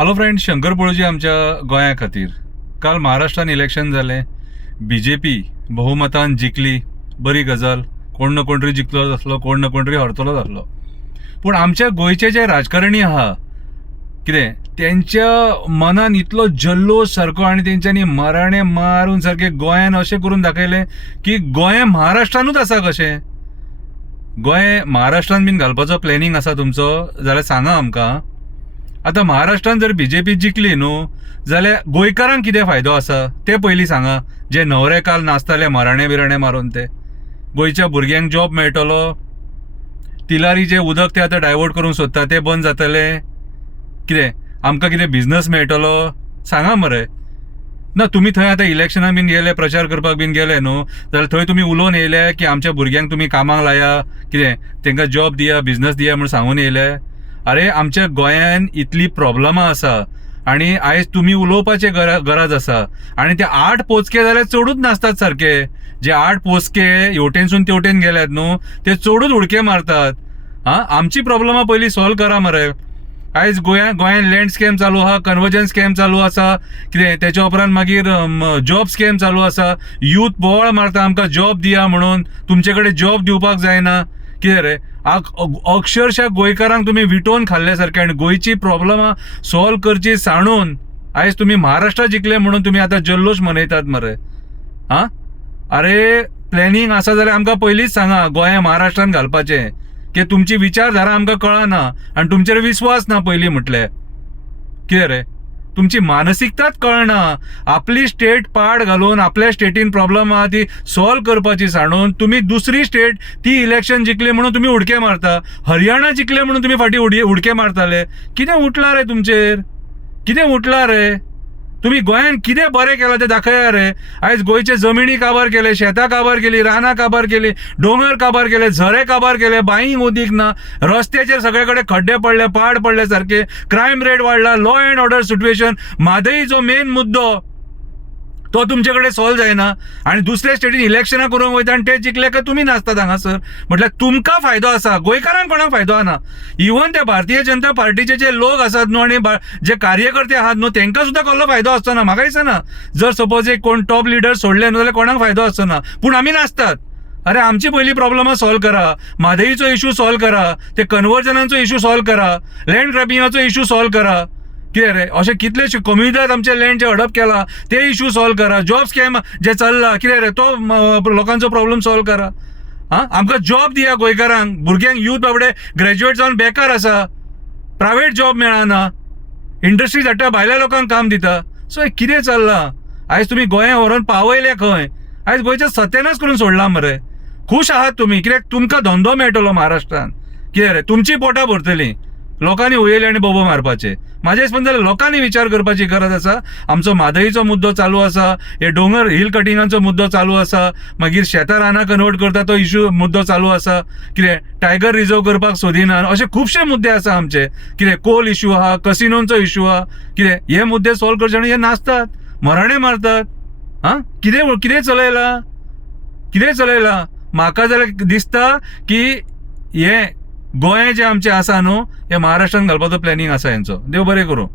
Hello friend, Shankar पळोवची आमच्या गोंया खातीर. काल महाराष्ट्रान इलेक्शन जालें. BJP बहुमतान जिखली, बरी गजाल. कोण ना कोण तरी जिखलो आसलो, कोण ना कोण तरी हरतलोच आसलो. पूण आमच्या गोंयचे जे राजकारणी आहा कितें त्यांच्या मनान इतलो जल्लोश सारको आनी तेंच्यांनी मराणे मारून सारके गोंयान अशें करून दाखयलें की गोंय महाराष्ट्रानूच आसा कशें. गोंय महाराष्ट्रान बीन घालपाचो प्लॅनिंग आसा तुमचो जाल्यार सांगा आमकां. आता महाराष्ट्रान जर BJP जिखली न्हू जाल्यार गोंयकारांक कितें फायदो आसा ते पयलीं सांगा. जे न्हवरे काल नाचताले मराणे बिराणे मारून ते गोंयच्या भुरग्यांक जॉब मेळटलो. तिलारी जे उदक ते आतां डायवर्ट करूंक सोदता ते बंद जातले. कितें आमकां कितें बिझनस मेळटलो सांगा मरे. ना तुम्ही थंय आतां इलेक्शनाक बीन गेले, प्रचार करपाक बीन गेले न्हू जाल्यार थंय तुमी उलोवन येयले की आमच्या भुरग्यांक तुमी कामाक लाया, कितें तेंकां जॉब दिया, बिझनस दिया म्हणून सांगून येयले. अरे आमच्या गोंयान इतली प्रॉब्लमां आसा आनी आयज तुमी उलोवपाचे गरज आसा. आनी ते 8 पोचके जाल्यार चडूच नासतात सारके. जे 8 पोचके हेवटेनसून तेवटेन गेल्यात न्हू ते चडूच उडके मारतात. आमची प्रॉब्लमां पयलीं सॉल्व करा मरे. आयज गोंयान लँड स्कॅम चालू आहा, कन्वर्जन स्कॅम चालू आसा, कितें तेच्या उपरांत मागीर जॉब स्कॅम चालू आसा. यूथ बोवाळ मारता आमकां जॉब दिया म्हणून. तुमचे कडेन जॉब दिवपाक जायना. कितें रे अक्षरशः गोंयकारांक तुम्ही विटोवन खाल्ले सारखे. आनी गोंयची प्रॉब्लमां सॉल्व करची सांडून आयज तुम्ही महाराष्ट्र जिखले म्हणून तुम्ही आतां जल्लोश मनयतात मरे. अरे प्लॅनिंग आसा जाल्यार आमकां पयलींच सांगा गोंया महाराष्ट्रान घालपाचें. की तुमची विचारधारा आमकां कळना आनी तुमचेर विश्वास ना पयलीं म्हटलें. कितें रे तुमची मानसिकताच कळना. आपली स्टेट पाड घालून आपल्या स्टेटीन प्रॉब्लम आहा ती सॉल्व करपाची सांडून तुम्ही दुसरी स्टेट ती इलेक्शन जिखली म्हणून तुम्ही उडके मारता. हरियाणा जिखले म्हणून तुम्ही फाटीं उडके मारताले. कितें उठला रे तुमचेर? कितें उठला रे? तुम्ही गोंयान कितें बरें केलां तें दाखया रे. आयज गोंयचे जमिनी काबार केले, शेतां काबार केली, रानां काबार केली, दोंगर काबार केले, झरे काबार केले, बांयीक उदीक ना, रस्त्याचेर सगळे कडेन खड्डे पडले, पाड पडले सारखे, क्रायम रेट वाडला, लॉ अँड ऑर्डर सिच्युएशन. म्हादईचो मेन मुद्दो तो तुमचे कडेन सॉल्व जायना. आनी दुसऱ्या स्टेटीन इलेक्शनां करूंक वयता आनी ते जिखले काय तुमी नासतात हांगासर. म्हटल्यार तुमकां फायदो आसा, गोंयकारांक कोणाक फायदो आना. इवन त्या भारतीय जनता पार्टीचे जे लोक आसात न्हू आनी जे कार्यकर्ते आहात न्हू तेंकां सुद्दां कसलो फायदो आसचो ना. म्हाका दिसना जर सपोज एक कोण टॉप लिडर सोडले न्हू जाल्यार कोणाक फायदो आसचो ना. पूण आमी नासतात. अरे आमची पयली प्रॉब्लमां सॉल्व करा. म्हादईचो इश्यू सॉल्व करा, ते कन्वर्जनाचो इश्यू सॉल्व करा, लँड ग्रॅबिंगाचो इश्यू सॉल्व करा. कितें रे अशें कितलेशे कम्युनिटीत आमचे लँड जे हडप केला ते इश्यू सॉल्व करा. जॉब स्कॅम जे चल्ला कितें रे तो लोकांचो प्रॉब्लेम सॉल्व करा. आमकां जॉब दिया गोंयकारांक. भुरग्यांक यूथ बाबडे ग्रॅज्युएट जावन बेकार आसा, प्रायवेट जॉब मेळना, इंडस्ट्रीज हाडटा, भायल्या लोकांक काम दिता. सो हें कितें चल्लां? आयज तुमी गोंया व्हरून पावयले खंय? आयज गोंयचें सत्यानाश करून सोडलां मरे. खूश आहात तुमी कित्याक तुमकां धंदो मेळटलो महाराष्ट्रान. कितें रे तुमची पोटां भरतलीं. लोकांनी उयले आनी बोबो मारपाचे. म्हाज्या हिसपान जाल्यार लोकांनी विचार करपाची गरज आसा. आमचो म्हादईचो मुद्दो चालू आसा, हे डोंगर हिल कटिंगाचो मुद्दो चालू आसा, मागीर शेतां रानां कन्वर्ट करता तो इश्यू मुद्दो चालू आसा. कितें टायगर रिजर्व करपाक सोदिना, अशे खुबशे मुद्दे आसा आमचे. कितें कोल इश्यू आहा, कसिनोंचो इश्यू आहा. कितें हे मुद्दे सॉल्व करचे आनी हे नाचतात, मराणे मारतात. कितें कितें चलयलां? कितें चलयलां? म्हाका जाल्यार दिसता की हे गोंय जे आमचे आसा न्हू हे महाराष्ट्रान घालपाचो प्लॅनिंग आसा हेंचो. देव बरें करूं.